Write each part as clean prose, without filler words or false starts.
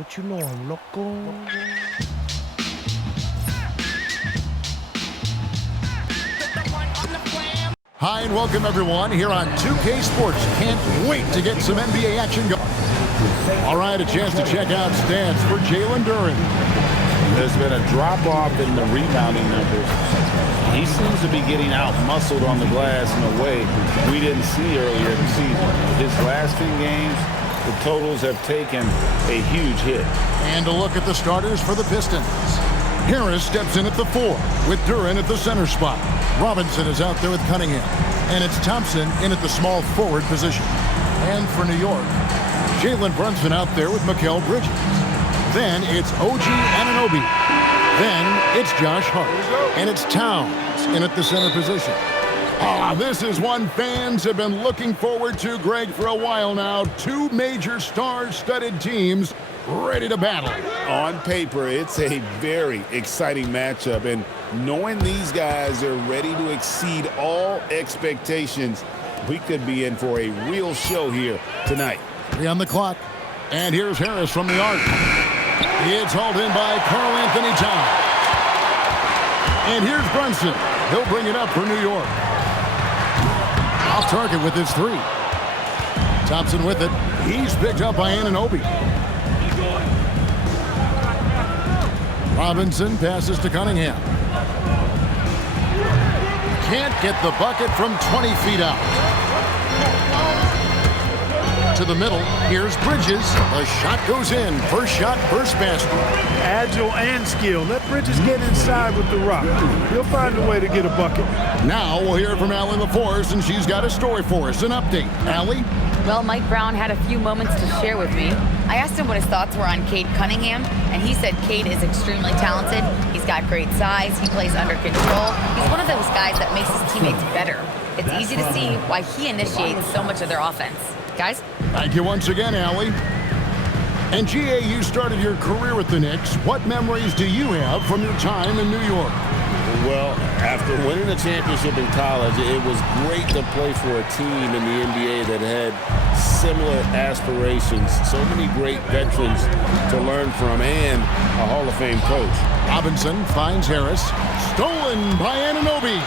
Don't you know I'm loco? Hi and welcome everyone here on 2K Sports. Can't wait to get some NBA action going. All right, a chance to check out stats for Jalen Duren. There's been a drop-off in the rebounding numbers. He seems to be getting out-muscled on the glass in a way we didn't see earlier in the season. His last 10 games, the totals have taken a huge hit. And a look at the starters for the Pistons. Harris steps in at the 4 with Duren at the center spot. Robinson is out there with Cunningham. And it's Thompson in at the small forward position. And for New York, Jalen Brunson out there with Mikal Bridges. Then it's OG Anunoby. Then it's Josh Hart. And it's Towns in at the center position. This is one fans have been looking forward to, Greg, for a while now. Two major star-studded teams ready to battle. On paper, it's a very exciting matchup. And knowing these guys are ready to exceed all expectations, we could be in for a real show here tonight. 3 on the clock. And here's Harris from the arc. It's hauled in by Karl Anthony Towns. And here's Brunson. He'll bring it up for New York. Off target with his 3. Thompson with it. He's picked up by Anunoby. Robinson passes to Cunningham. Can't get the bucket from 20 feet out. To the middle, here's Bridges. The shot goes in. First shot, first basket. Agile and skill. Let Bridges get inside with the rock. He'll find a way to get a bucket. Now we'll hear from Allie LaForce, and she's got a story for us. An update. Allie? Well, Mike Brown had a few moments to share with me. I asked him what his thoughts were on Cade Cunningham, and he said Cade is extremely talented. He's got great size. He plays under control. He's one of those guys that makes his teammates better. It's easy to see why he initiates so much of their offense. Guys? Thank you once again, Allie. And GA, you started your career with the Knicks. What memories do you have from your time in New York? Well, after winning a championship in college, it was great to play for a team in the NBA that had similar aspirations. So many great veterans to learn from and a Hall of Fame coach. Robinson finds Harris. Stolen by Anunoby.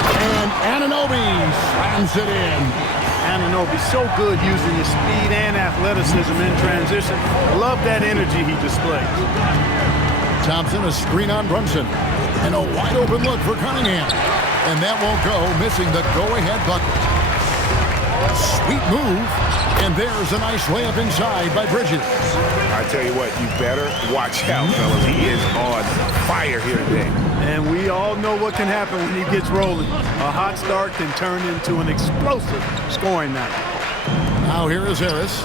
And Anunoby slams it in. Anunoby so good using his speed and athleticism in transition. Love that energy he displays. Thompson, a screen on Brunson. And a wide open look for Cunningham. And that won't go, missing the go-ahead bucket. Sweet move. And there's a nice layup inside by Bridges. I tell you what, you better watch out, fellas. He is on fire here today. And we all know what can happen when he gets rolling. A hot start can turn into an explosive scoring night. Now here is Harris.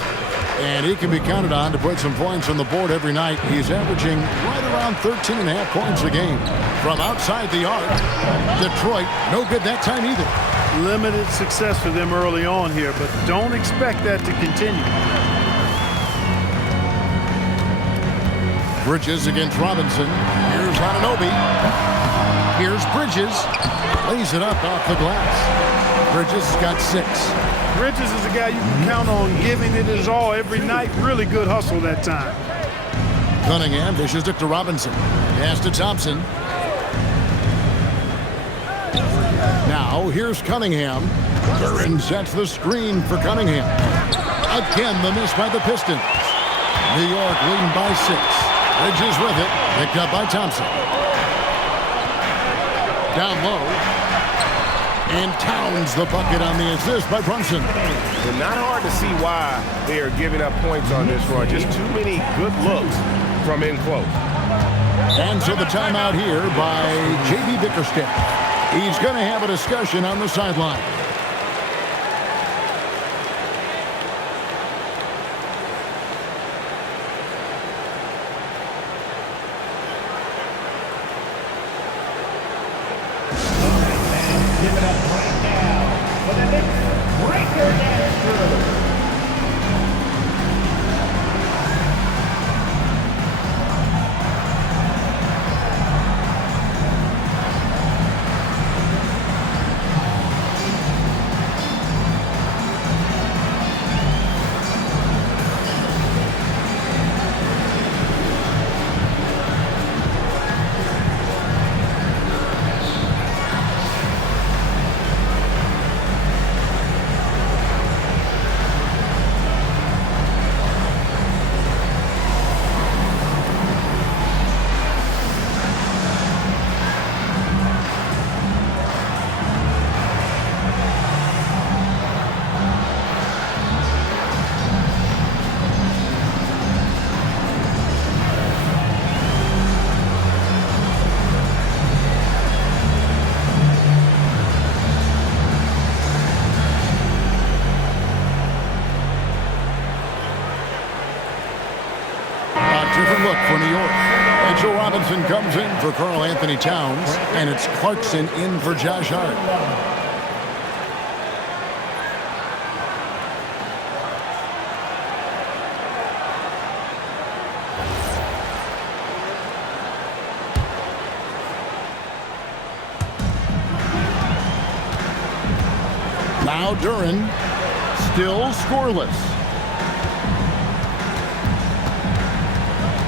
And he can be counted on to put some points on the board every night. He's averaging right around 13.5 points a game. From outside the arc, Detroit, no good that time either. Limited success for them early on here, but don't expect that to continue. Bridges against Robinson. Here's Anunoby. Here's Bridges. Lays it up off the glass. Bridges has got 6. Bridges is a guy you can count on giving it his all every night. Really good hustle that time. Cunningham dishes it to Robinson. Pass to Thompson. Now here's Cunningham. Duren sets the screen for Cunningham. Again, the miss by the Pistons. New York leading by 6. Bridges with it. Picked up by Thompson. Down low. And Towns the bucket on the assist by Brunson. It's not hard to see why they are giving up points on this run. Just too many good looks from in close. And so the timeout here by J.B. Bickerstaff. He's going to have a discussion on the sideline. Give it up right now for the Knicks. Breaker Nashville. look for New York. Mitchell Robinson comes in for Karl Anthony Towns, and it's Clarkson in for Josh Hart. Now Duren, still scoreless.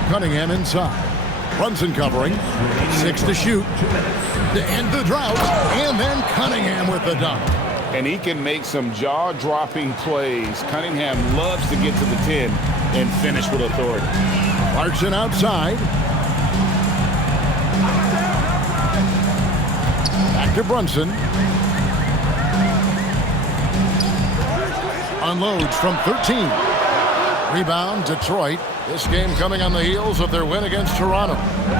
Cunningham inside. Brunson covering. 6 to shoot. To end the drought. And then Cunningham with the dunk. And he can make some jaw-dropping plays. Cunningham loves to get to the 10 and finish with authority. Clarkson outside. Back to Brunson. Unloads from 13. Rebound, Detroit. This game coming on the heels of their win against Toronto.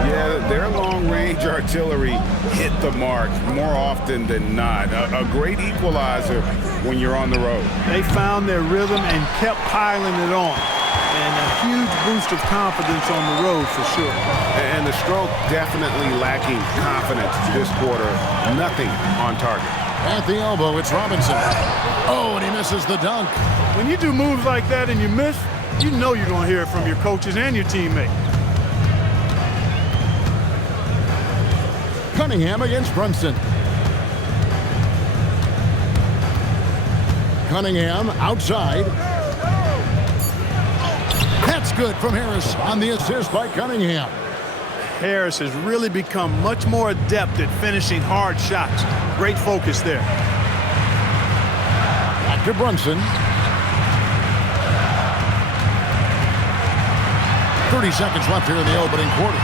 Yeah, their long-range artillery hit the mark more often than not. A great equalizer when you're on the road. They found their rhythm and kept piling it on. And a huge boost of confidence on the road for sure. And the stroke definitely lacking confidence this quarter. Nothing on target. At the elbow, it's Robinson. Oh, and he misses the dunk. When you do moves like that and you miss, you know you're going to hear it from your coaches and your teammates. Cunningham against Brunson. Cunningham outside. That's good from Harris on the assist by Cunningham. Harris has really become much more adept at finishing hard shots. Great focus there. Back to Brunson. 30 seconds left here in the opening quarter.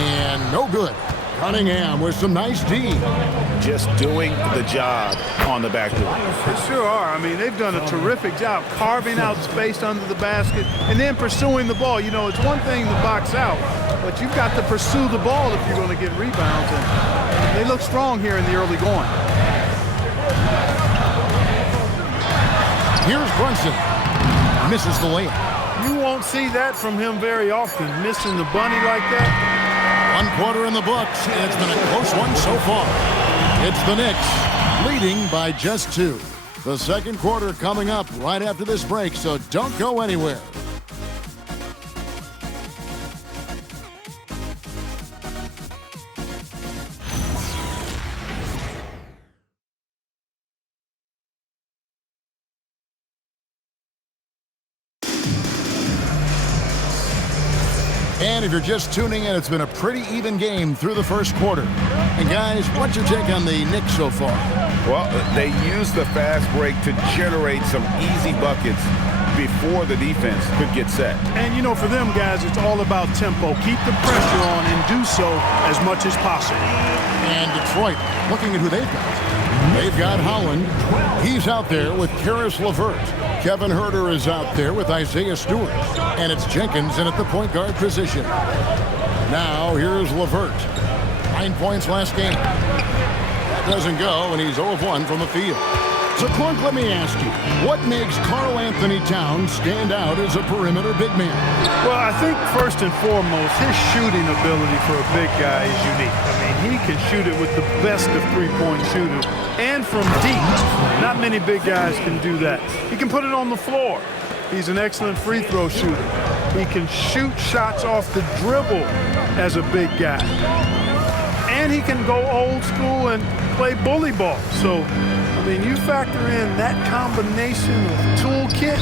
And no good. Cunningham with some nice D. Just doing the job on the backboard. They sure are. I mean, they've done a terrific job carving out space under the basket and then pursuing the ball. You know, it's one thing to box out, but you've got to pursue the ball if you're going to get rebounds. And they look strong here in the early going. Here's Brunson. Misses the layup. You won't see that from him very often, missing the bunny like that. 1 quarter in the books, and it's been a close one so far. It's the Knicks leading by just 2. The second quarter coming up right after this break, so don't go anywhere. And if you're just tuning in, it's been a pretty even game through the first quarter. And guys, what's your take on the Knicks so far? Well, they used the fast break to generate some easy buckets before the defense could get set. And, you know, for them guys, it's all about tempo. Keep the pressure on and do so as much as possible. And Detroit, looking at who they've got. They've got Holland. He's out there with Karis LeVert. Kevin Huerter is out there with Isaiah Stewart. And it's Jenkins in at the point guard position. Now, here's LeVert. 9 points last game. That doesn't go, and he's 0 of 1 from the field. So, Clark, let me ask you, what makes Karl Anthony Towns stand out as a perimeter big man? Well, I think first and foremost, his shooting ability for a big guy is unique. I mean, he can shoot it with the best of three-point shooters and from deep. Not many big guys can do that. He can put it on the floor. He's an excellent free throw shooter. He can shoot shots off the dribble as a big guy. And he can go old school and play bully ball. So, I mean, you factor in that combination of toolkit,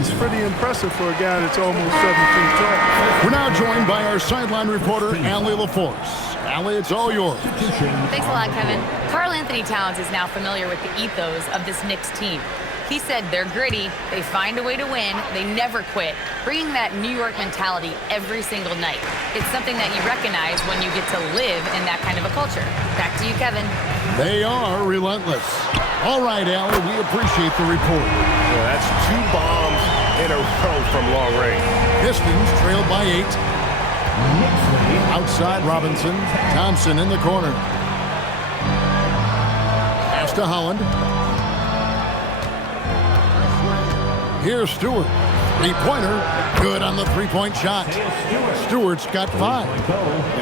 it's pretty impressive for a guy that's almost 7 feet tall. We're now joined by our sideline reporter, Allie LaForce. Allie, it's all yours. Thanks a lot, Kevin. Karl Anthony Towns is now familiar with the ethos of this Knicks team. He said they're gritty, they find a way to win, they never quit, bringing that New York mentality every single night. It's something that you recognize when you get to live in that kind of a culture. Back to you, Kevin. They are relentless. All right, Allie, we appreciate the report. Well, that's 2 bombs in a row from long range. Pistons trailed by 8. Outside Robinson, Thompson in the corner. Pass to Holland. Here's Stewart. Three-pointer, good on the three-point shot. Stewart's got 5.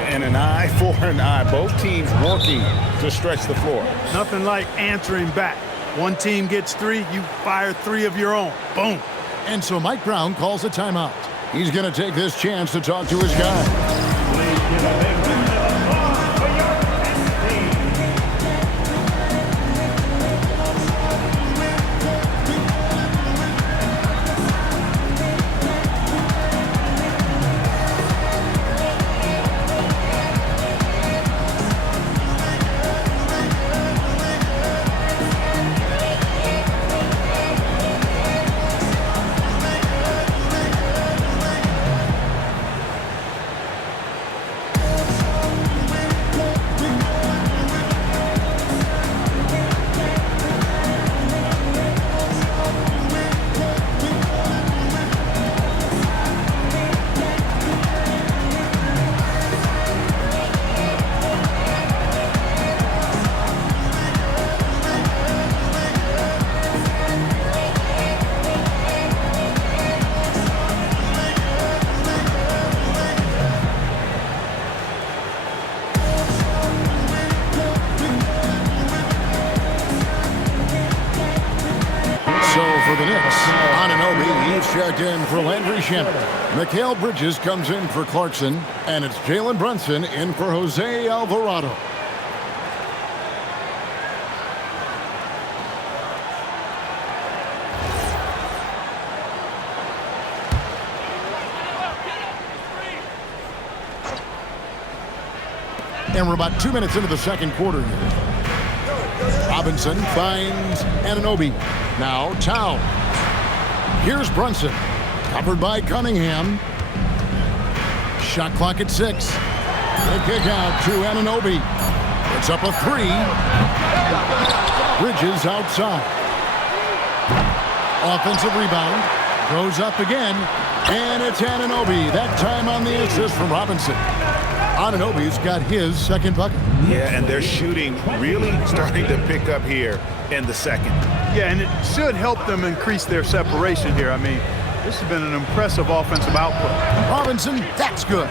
And an eye for an eye. Both teams working to stretch the floor. Nothing like answering back. One team gets 3, you fire 3 of your own. Boom. And so Mike Brown calls a timeout. He's going to take this chance to talk to his guy. Please give a big round of applause for your best team. For the Knicks, Anunoby, he's checked in for Landry Shamet. Mikal Bridges comes in for Clarkson, and it's Jalen Brunson in for Jose Alvarado. And we're about 2 minutes into the second quarter here. Robinson finds Anunoby. Now Towns. Here's Brunson. Covered by Cunningham. Shot clock at 6. The kick out to Anunoby. It's up a 3. Bridges outside. Offensive rebound. Goes up again. And it's Anunoby. That time on the assist from Robinson. Anunoby's got his second bucket. Yeah, and they're shooting really starting to pick up here in the second. Yeah, and it should help them increase their separation here. I mean, this has been an impressive offensive output. Robinson, that's good.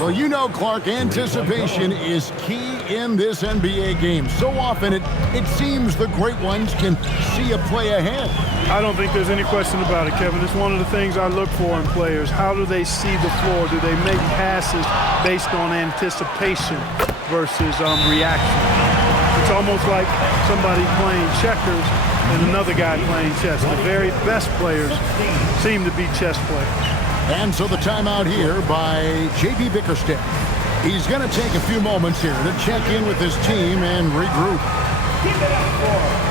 Well, you know, Clark, anticipation is key in this NBA game. So often it seems the great ones can see a play ahead. I don't think there's any question about it, Kevin. It's one of the things I look for in players. How do they see the floor? Do they make passes based on anticipation versus reaction? It's almost like somebody playing checkers and another guy playing chess. The very best players seem to be chess players. And so the timeout here by J.B. Bickerstaff. He's going to take a few moments here to check in with his team and regroup. Keep it up for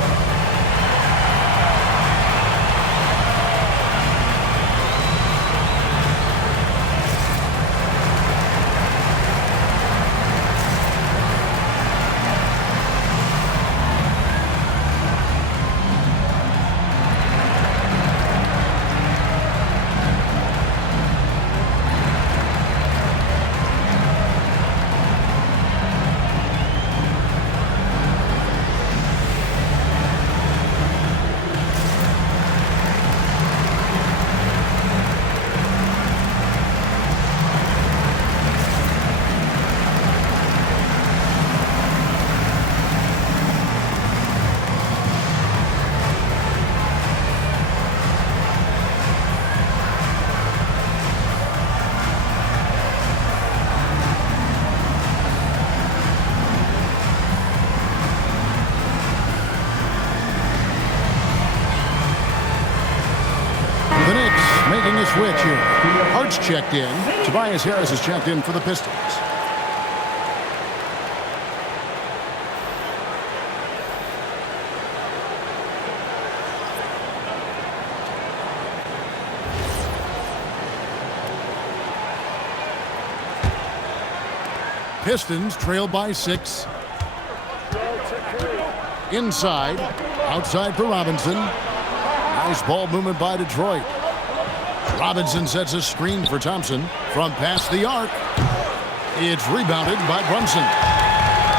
making a switch here. Hart's checked in. Tobias Harris is checked in for the Pistons. Pistons trail by 6. Inside. Outside for Robinson. Nice ball movement by Detroit. Robinson sets a screen for Thompson from past the arc. It's rebounded by Brunson.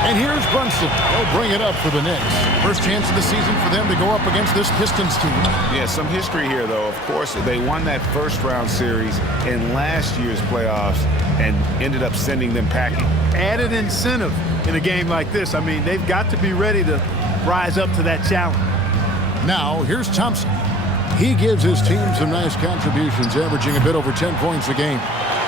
And here's Brunson. He'll bring it up for the Knicks. First chance of the season for them to go up against this Pistons team. Yeah, some history here, though. Of course, they won that first-round series in last year's playoffs and ended up sending them packing. Added incentive in a game like this. I mean, they've got to be ready to rise up to that challenge. Now, here's Thompson. He gives his team some nice contributions, averaging a bit over 10 points a game.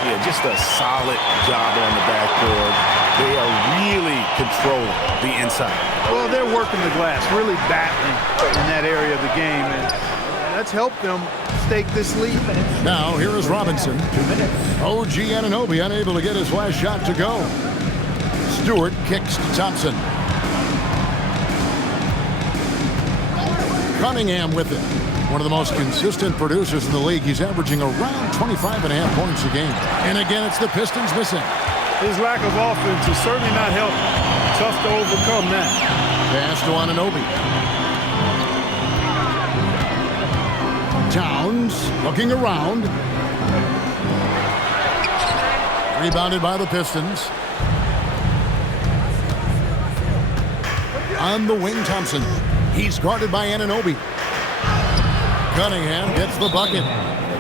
Yeah, just a solid job on the backboard. They are really controlling the inside. Well, they're working the glass, really battling in that area of the game, and that's helped them stake this lead. Now, here is Robinson. OG Anunoby unable to get his last shot to go. Stewart kicks to Thompson. Cunningham with it. One of the most consistent producers in the league. He's averaging around 25.5 points a game. And again, it's the Pistons missing. His lack of offense is certainly not helping. Tough to overcome that. Pass to Anunoby. Towns looking around. Rebounded by the Pistons. On the wing, Thompson. He's guarded by Anunoby. Cunningham gets the bucket.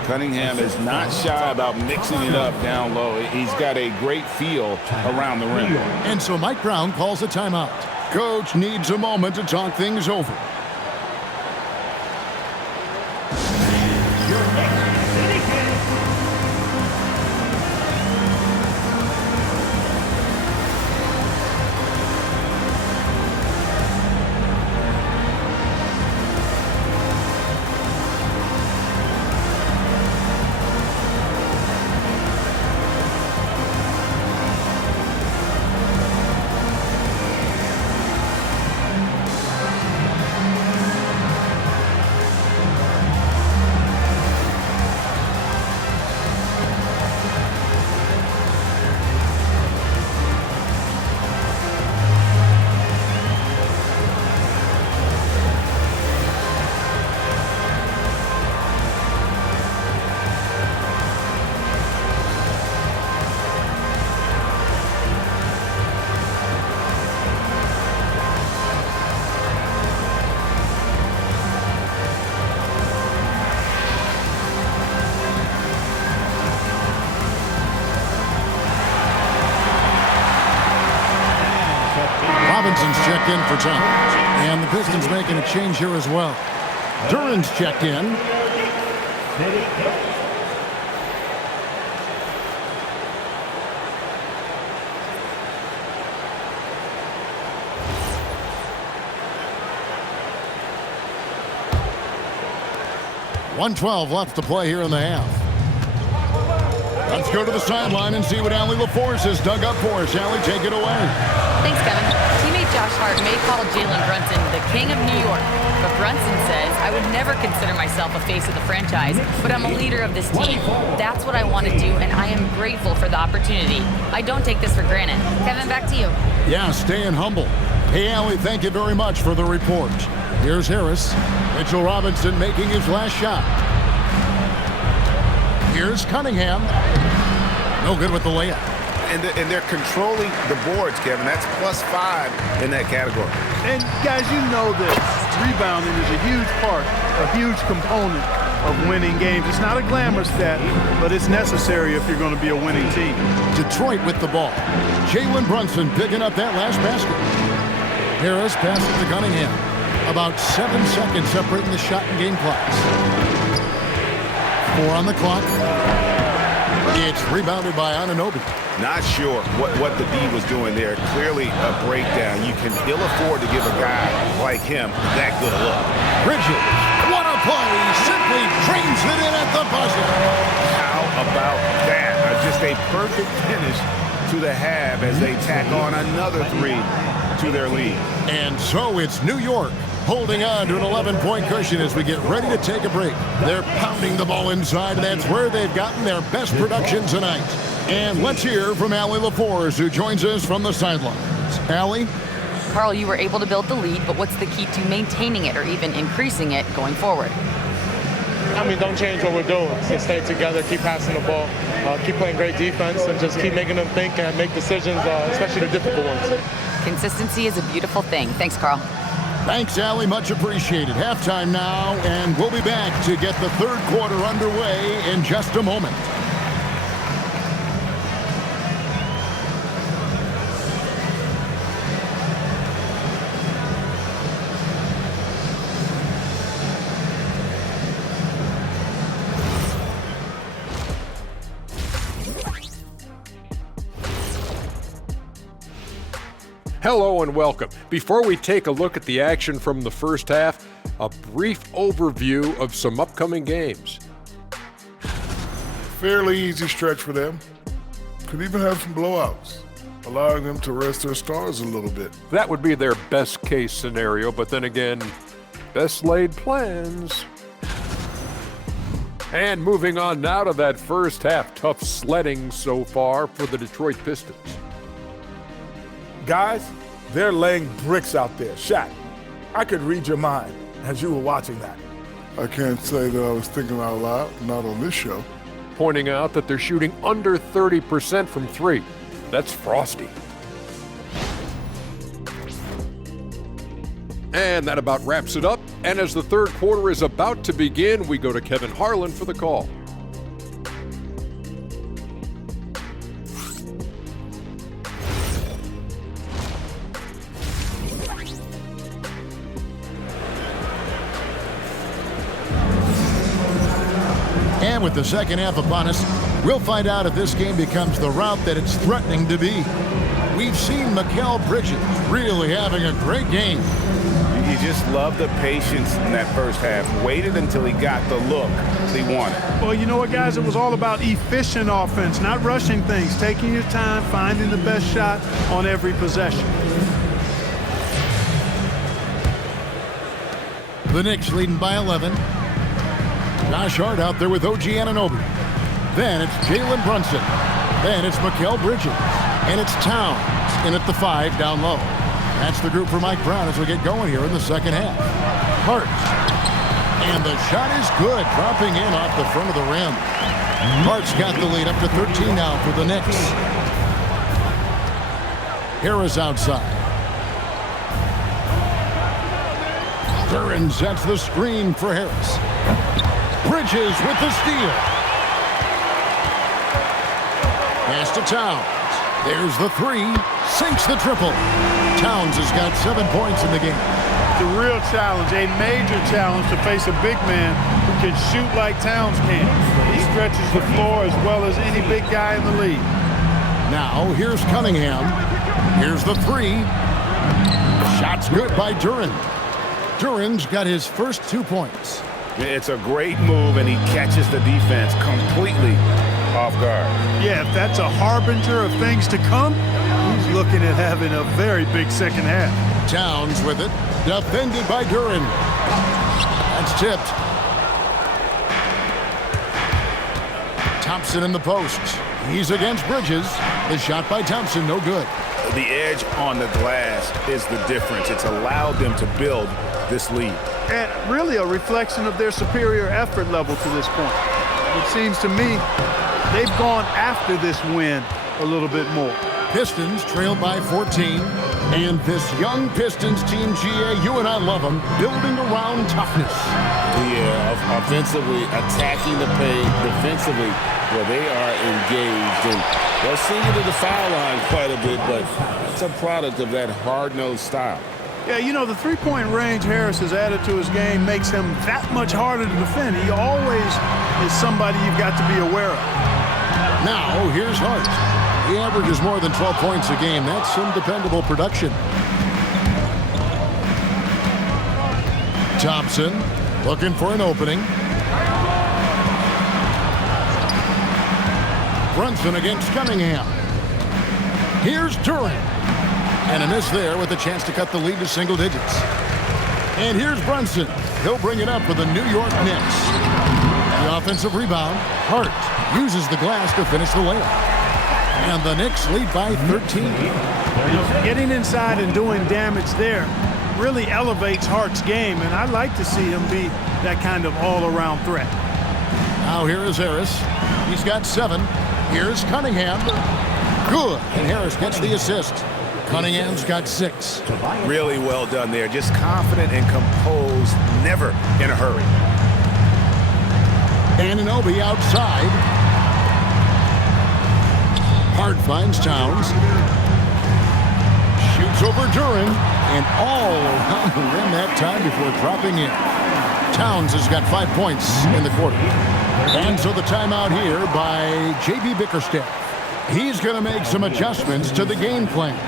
Cunningham is not shy about mixing it up down low. He's got a great feel around the rim. And so Mike Brown calls a timeout. Coach needs a moment to talk things over. Your next city kid. Robinson's checked in for time. And the Pistons making a change here as well. Duran's checked in. City kid. 1:12 left to play here in the half. Let's go to the sideline and see what Allie LaForce has dug up for us. Allie, take it away. Thanks, Kevin. Teammate Josh Hart may call Jalen Brunson the king of New York, but Brunson says, I would never consider myself a face of the franchise, but I'm a leader of this team. That's what I want to do, and I am grateful for the opportunity. I don't take this for granted. Kevin, back to you. Yeah, staying humble. Hey, Allie, thank you very much for the report. Here's Harris. Mitchell Robinson making his last shot. Here's Cunningham. No good with the layup. And they're controlling the boards, Kevin. That's +5 in that category. And guys, you know that rebounding is a huge part, a huge component of winning games. It's not a glamour stat, but it's necessary if you're going to be a winning team. Detroit with the ball. Jalen Brunson picking up that last basket. Harris passes to Cunningham. About 7 seconds separating the shot and game clocks. 4 on the clock. It's rebounded by Anunoby. Not sure what the D was doing there. Clearly a breakdown. You can ill afford to give a guy like him that good a look. Bridges, what a play. Simply trains it in at the buzzer. How about that? Just a perfect finish to the half as they tack on another 3 to their lead. And so it's New York holding on to an 11-point cushion as we get ready to take a break. They're pounding the ball inside, and that's where they've gotten their best production tonight. And let's hear from Allie LaForce, who joins us from the sidelines. Allie? Carl, you were able to build the lead, but what's the key to maintaining it or even increasing it going forward? I mean, don't change what we're doing. Just stay together, keep passing the ball. keep playing great defense, and just keep making them think and make decisions, especially the difficult ones. Consistency is a beautiful thing. Thanks, Carl. Thanks, Allie. Much appreciated. Halftime now, and we'll be back to get the third quarter underway in just a moment. Hello and welcome. Before we take a look at the action from the first half, a brief overview of some upcoming games. Fairly easy stretch for them. Could even have some blowouts, allowing them to rest their stars a little bit. That would be their best case scenario, but then again, best laid plans. And moving on now to that first half, tough sledding so far for the Detroit Pistons. Guys, they're laying bricks out there. Shaq, I could read your mind as you were watching that. I can't say that I was thinking out loud, not on this show. Pointing out that they're shooting under 30% from three. That's frosty. And that about wraps it up. And as the third quarter is about to begin, we go to Kevin Harlan for the call. And with the second half upon us, we'll find out if this game becomes the route that it's threatening to be. We've seen Mikal Bridges really having a great game. You just love the patience in that first half. Waited until he got the look he wanted. Well, you know what, guys? It was all about efficient offense, not rushing things, taking your time, finding the best shot on every possession. The Knicks leading by 11. Josh Hart out there with OG Anunoby. Then it's Jalen Brunson. Then it's Mikal Bridges. And it's Towns in at the 5 down low. That's the group for Mike Brown as we get going here in the second half. Hart. And the shot is good, dropping in off the front of the rim. Hart's got the lead up to 13 now for the Knicks. Harris outside. Duren sets the screen for Harris. Bridges with the steal. Pass to Towns. There's the 3. Sinks the triple. Towns has got 7 points in the game. It's a real challenge, a major challenge to face a big man who can shoot like Towns can. He stretches the floor as well as any big guy in the league. Now here's Cunningham. Here's the 3. Shot's good by Duren. Duren's got his first 2 points. It's a great move, and he catches the defense completely off guard. Yeah, if that's a harbinger of things to come, he's looking at having a very big second half. Towns with it, defended by Duren. That's tipped. Thompson in the post. He's against Bridges. The shot by Thompson, no good. The edge on the glass is the difference. It's allowed them to build this lead. And really a reflection of their superior effort level to this point. It seems to me they've gone after this win a little bit more. Pistons trail by 14. And this young Pistons team, GA, you and I love them, building around toughness. Yeah, offensively, attacking the paint, defensively, where they are engaged. And they'll see you to the foul line quite a bit, but it's a product of that hard-nosed style. Yeah, you know, the three-point range Harris has added to his game makes him that much harder to defend. He always is somebody you've got to be aware of. Now, here's Hart. He averages more than 12 points a game. That's some dependable production. Thompson looking for an opening. Brunson against Cunningham. Here's Duren. And a miss there with a chance to cut the lead to single digits. And here's Brunson. He'll bring it up for the New York Knicks. The offensive rebound. Hart uses the glass to finish the layup. And the Knicks lead by 13. Getting inside and doing damage there really elevates Hart's game, and I'd like to see him be that kind of all-around threat. Now here is Harris. He's got 7. Here's Cunningham. Good. And Harris gets the assist. Cunningham's got 6. Really well done there. Just confident and composed, never in a hurry. Anunoby outside. Hart finds Towns. Shoots over Duren. And all around the rim that time before dropping in. Towns has got 5 points in the quarter. And so the timeout here by J.B. Bickerstaff. He's going to make some adjustments to the game plan.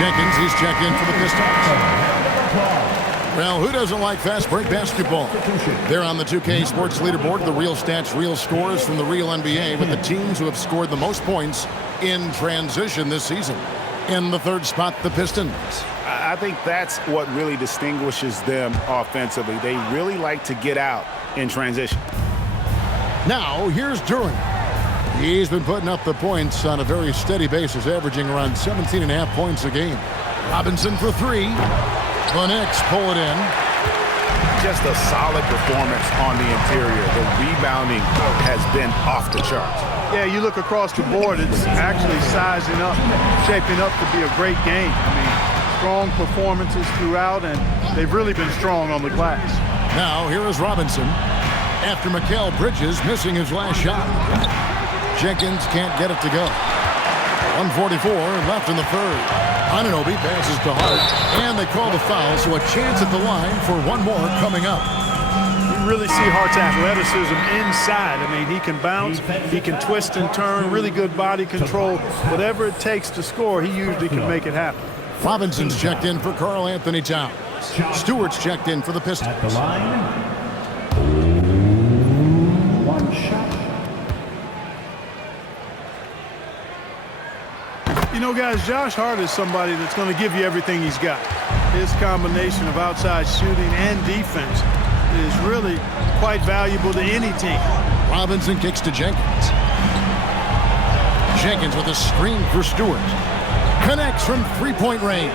Jenkins, he's checked in for the Pistons. Well, who doesn't like fast break basketball? They're on the 2K Sports leaderboard, the real stats, real scores from the real NBA with the teams who have scored the most points in transition this season. In the third spot, the Pistons. I think that's what really distinguishes them offensively. They really like to get out in transition. Now, here's Duren. He's been putting up the points on a very steady basis, averaging around 17.5 points a game. Robinson for 3. The Knicks pull it in. Just a solid performance on the interior. The rebounding has been off the charts. Yeah, you look across the board, it's actually sizing up, shaping up to be a great game. I mean, strong performances throughout, and they've really been strong on the glass. Now, here is Robinson. After Mikal Bridges missing his last shot. Jenkins can't get it to go. 1:44 left in the third. Anunoby passes to Hart, and they call the foul, so a chance at the line for one more coming up. You really see Hart's athleticism inside. I mean, he can bounce, he can twist and turn, really good body control. Whatever it takes to score, he usually can make it happen. Robinson's checked in for Karl Anthony Towns. Stewart's checked in for the Pistons. At the line, 1 shot. You know, guys, Josh Hart is somebody that's going to give you everything he's got. His combination of outside shooting and defense is really quite valuable to any team. Robinson kicks to Jenkins. Jenkins with a screen for Stewart. Connects from three-point range.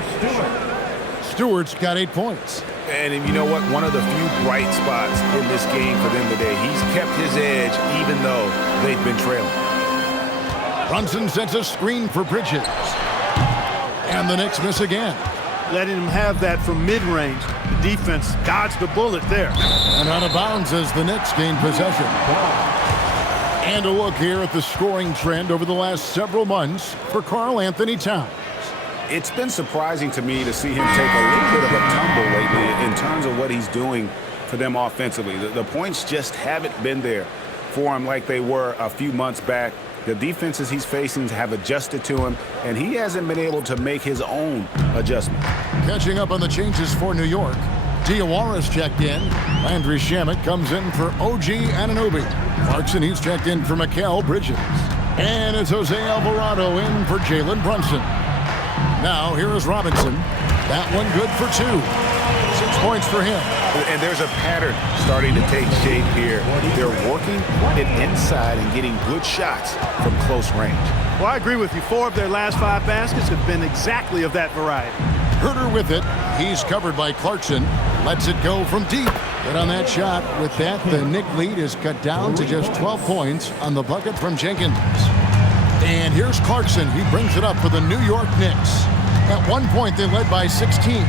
Stewart's got 8 points. And you know what? One of the few bright spots in this game for them today. He's kept his edge even though they've been trailing. Brunson sets a screen for Bridges. And the Knicks miss again. Letting him have that from mid-range. The defense dodged the bullet there. And out of bounds as the Knicks gain possession. And a look here at the scoring trend over the last several months for Karl Anthony Towns. It's been surprising to me to see him take a little bit of a tumble lately in terms of what he's doing for them offensively. The points just haven't been there for him like they were a few months back. The defenses he's facing have adjusted to him, and he hasn't been able to make his own adjustment. Catching up on the changes for New York. Diawara's checked in. Landry Shamet comes in for OG Anunoby. Clarkson, he's checked in for Mikal Bridges. And it's Jose Alvarado in for Jalen Brunson. Now, here is Robinson. That one good for 2. 6 points for him. And there's a pattern starting to take shape here. They're working it inside and getting good shots from close range. Well, I agree with you. 4 of their last 5 baskets have been exactly of that variety. Herter with it. He's covered by Clarkson. Lets it go from deep. Good on that shot. With that, the Knick lead is cut down to just 12 points on the bucket from Jenkins. And here's Clarkson. He brings it up for the New York Knicks. At one point, they led by 16.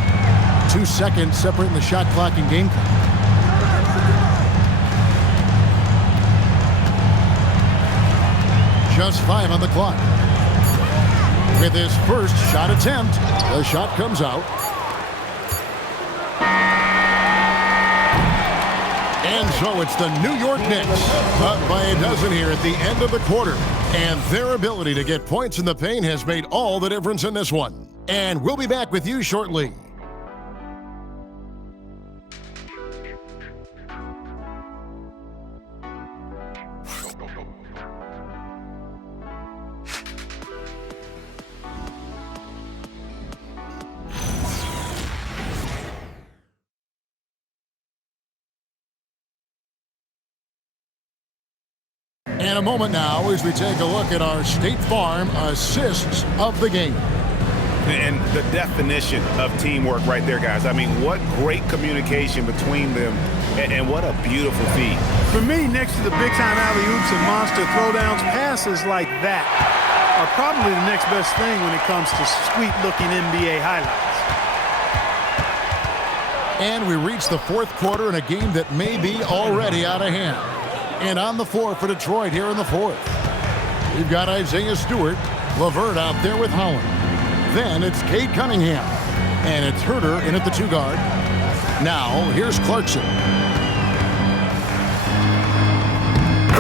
2 seconds separating the shot clock and game clock. Just 5 on the clock. With his first shot attempt, the shot comes out. And so it's the New York Knicks up by a dozen here at the end of the quarter. And their ability to get points in the paint has made all the difference in this one. And we'll be back with you shortly. And a moment now as we take a look at our State Farm assists of the game. And the definition of teamwork right there, guys. I mean, what great communication between them, and what a beautiful feed. For me, next to the big-time alley-oops and monster throwdowns, passes like that are probably the next best thing when it comes to sweet-looking NBA highlights. And we reach the fourth quarter in a game that may be already out of hand. And on the floor for Detroit here in the fourth. We've got Isaiah Stewart, LeVert out there with Holland. Then it's Cade Cunningham. And it's Herter in at the 2 guard. Now, here's Clarkson.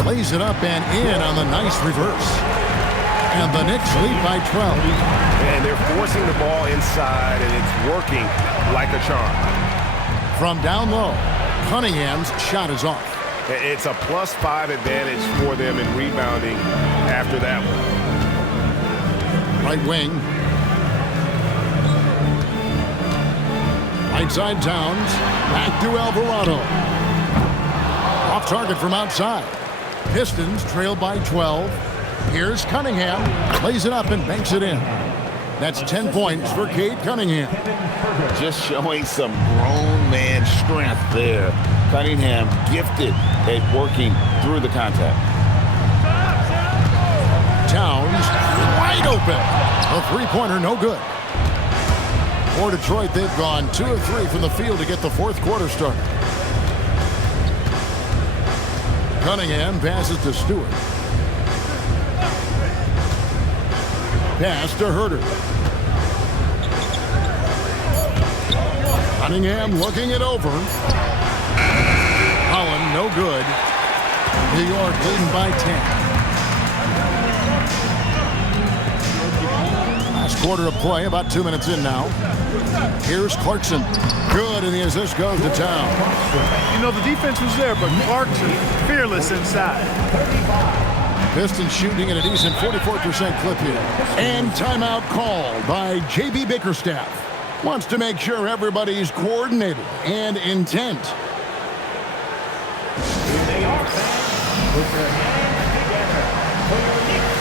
Lays it up and in on the nice reverse. And the Knicks lead by 12. And they're forcing the ball inside, and it's working like a charm. From down low, Cunningham's shot is off. It's a +5 advantage for them in rebounding after that one. Right wing. Right side Towns. Back to Alvarado. Off target from outside. Pistons trail by 12. Here's Cunningham. Plays it up and banks it in. That's 10 points for Cade Cunningham. Just showing some grown man strength there. Cunningham gifted at working through the contact. Towns wide open. A 3-pointer no good. For Detroit, they've gone 2 of 3 from the field to get the fourth quarter started. Cunningham passes to Stewart. Pass to Herter. Cunningham looking it over. Holland, no good. New York leading by 10. Last quarter of play, about 2 minutes in now. Here's Clarkson. Good, and the assist goes to Town. You know, the defense was there, but Clarkson fearless inside. Pistons shooting at a decent 44% clip here. And timeout called by J.B. Bickerstaff. Wants to make sure everybody's coordinated and intent. They are fans. Put your hands together for your Knicks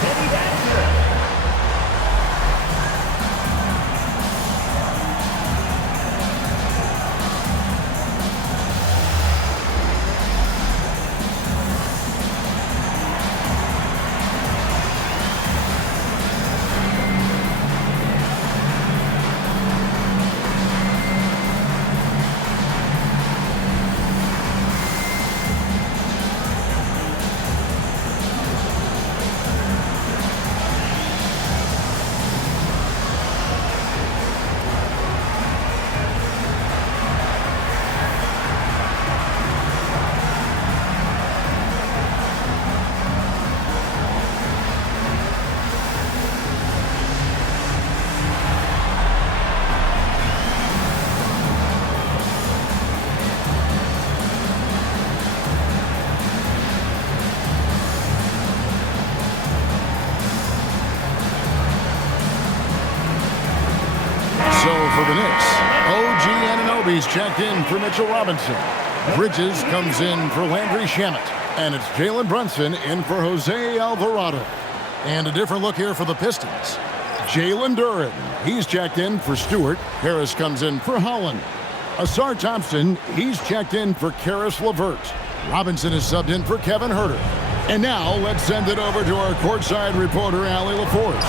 City Dancer. For the Knicks, OG Anunoby's checked in for Mitchell Robinson. Bridges comes in for Landry Shamet. And it's Jalen Brunson in for Jose Alvarado. And a different look here for the Pistons. Jalen Duren, he's checked in for Stewart. Harris comes in for Holland. Asar Thompson, he's checked in for Karis LeVert. Robinson is subbed in for Kevin Huerter. And now let's send it over to our courtside reporter, Allie LaForce.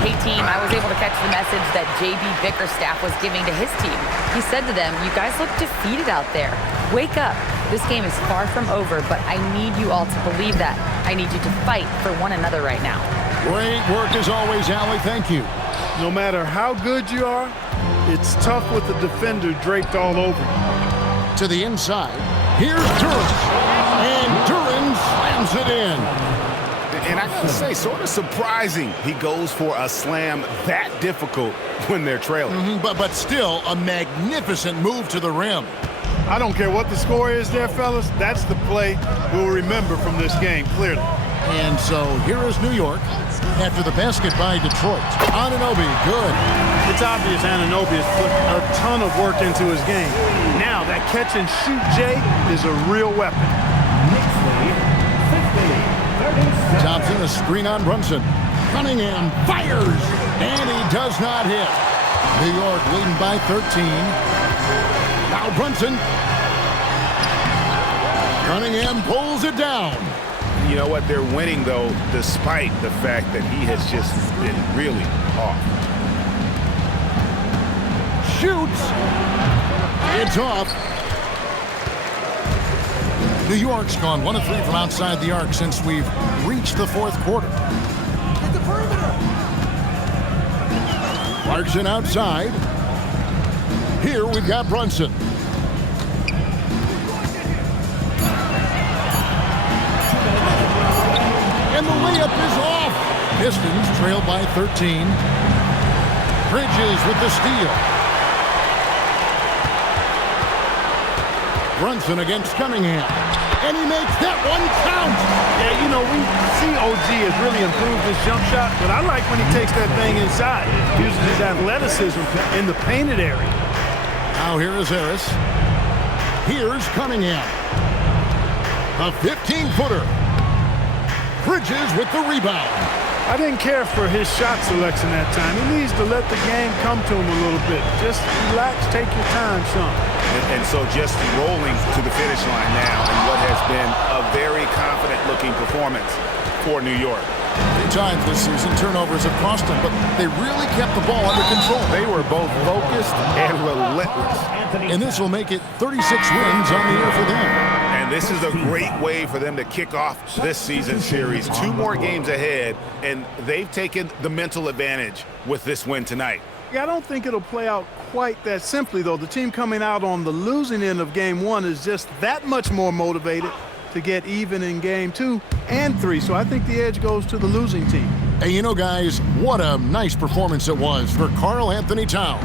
Hey team, I was able to catch the message that JB Bickerstaff was giving to his team. He said to them, "You guys look defeated out there. Wake up. This game is far from over, but I need you all to believe that. I need you to fight for one another right now." Great work as always, Allie. Thank you. No matter how good you are, it's tough with the defender draped all over you. To the inside, here's Duren. And Duren slams it in. And I can say, sort of surprising he goes for a slam that difficult when they're trailing. But still, a magnificent move to the rim. I don't care what the score is there, fellas. That's the play we'll remember from this game, clearly. And so here is New York after the basket by Detroit. Anunoby, good. It's obvious Anunoby has put a ton of work into his game. Now that catch and shoot Jay is a real weapon. Thompson, a screen on Brunson. Cunningham fires, and he does not hit. New York leading by 13. Now Brunson. Cunningham pulls it down. You know what? They're winning, though, despite the fact that he has just been really off. Shoots. It's off. New York's gone 1 of 3 from outside the arc since we've reached the fourth quarter. At the perimeter. Clarkson outside. Here we've got Brunson. And the layup is off. Pistons trail by 13. Bridges with the steal. Brunson against Cunningham. And he makes that one count. Yeah, you know, we see OG has really improved his jump shot, but I like when he takes that thing inside, uses his athleticism in the painted area. Now here is Harris. Here's Cunningham. A 15-footer. Bridges with the rebound. I didn't care for his shot selection that time. He needs to let the game come to him a little bit. Just relax, take your time, son. And so just rolling to the finish line now in what has been a very confident-looking performance for New York. 3 times this season, turnovers have cost them, but they really kept the ball under control. They were both focused and relentless. And this will make it 36 wins on the year for them. And this is a great way for them to kick off this season series. 2 more games ahead, and they've taken the mental advantage with this win tonight. Yeah, I don't think it'll play out quite that simply, though. The team coming out on the losing end of game 1 is just that much more motivated to get even in game 2 and 3. So I think the edge goes to the losing team. Hey, you know, guys, what a nice performance it was for Karl Anthony Towns.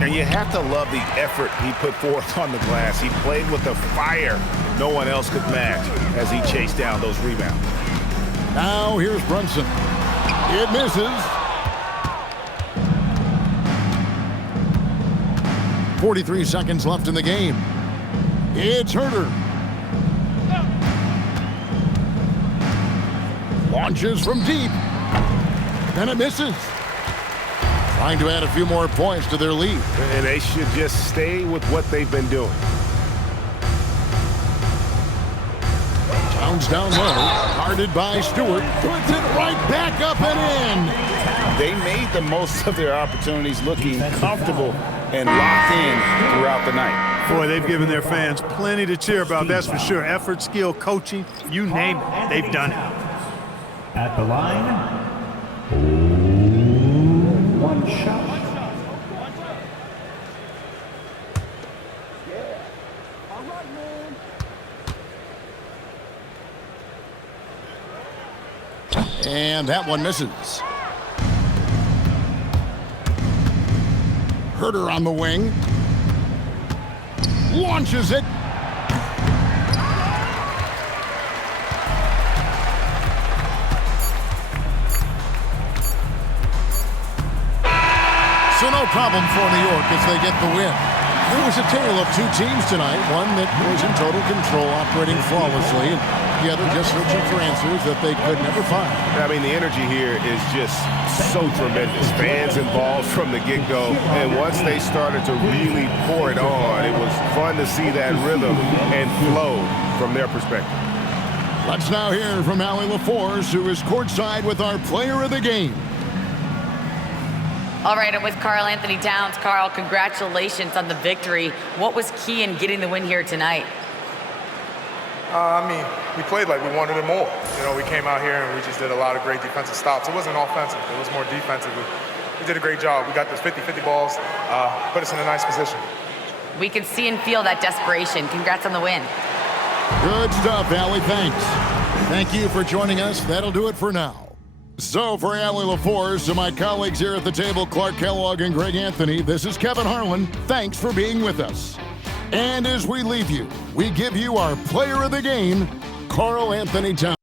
And you have to love the effort he put forth on the glass. He played with a fire no one else could match as he chased down those rebounds. Now here's Brunson. It misses. 43 seconds left in the game. It's Huerter. Launches from deep. And it misses. Trying to add a few more points to their lead. And they should just stay with what they've been doing. Towns down low. Guarded by Stewart. Puts it right back up and in. They made the most of their opportunities, looking comfortable and locked in throughout the night. Boy, they've given their fans plenty to cheer about, that's for sure. Effort, skill, coaching, you name it, they've done it. At the line, 1 shot. And that one misses. Huerter on the wing. Launches it. So no problem for New York as they get the win. It was a tale of two teams tonight, one that was in total control, operating flawlessly, and the other just searching for answers that they could never find. I mean, the energy here is just so tremendous. Fans involved from the get-go, and once they started to really pour it on, it was fun to see that rhythm and flow from their perspective. Let's now hear from Allie LaForce, who is courtside with our player of the game. All right, I'm with Karl Anthony Towns. Karl, congratulations on the victory. What was key in getting the win here tonight? I mean, we played like we wanted it more. You know, we came out here and we just did a lot of great defensive stops. It wasn't offensive. It was more defensive. We did a great job. We got those 50-50 balls, put us in a nice position. We can see and feel that desperation. Congrats on the win. Good stuff, Allie. Thanks. Thank you for joining us. That'll do it for now. So for Allie LaForce and my colleagues here at the table, Clark Kellogg and Greg Anthony, this is Kevin Harlan. Thanks for being with us. And as we leave you, we give you our player of the game, Karl Anthony Towns.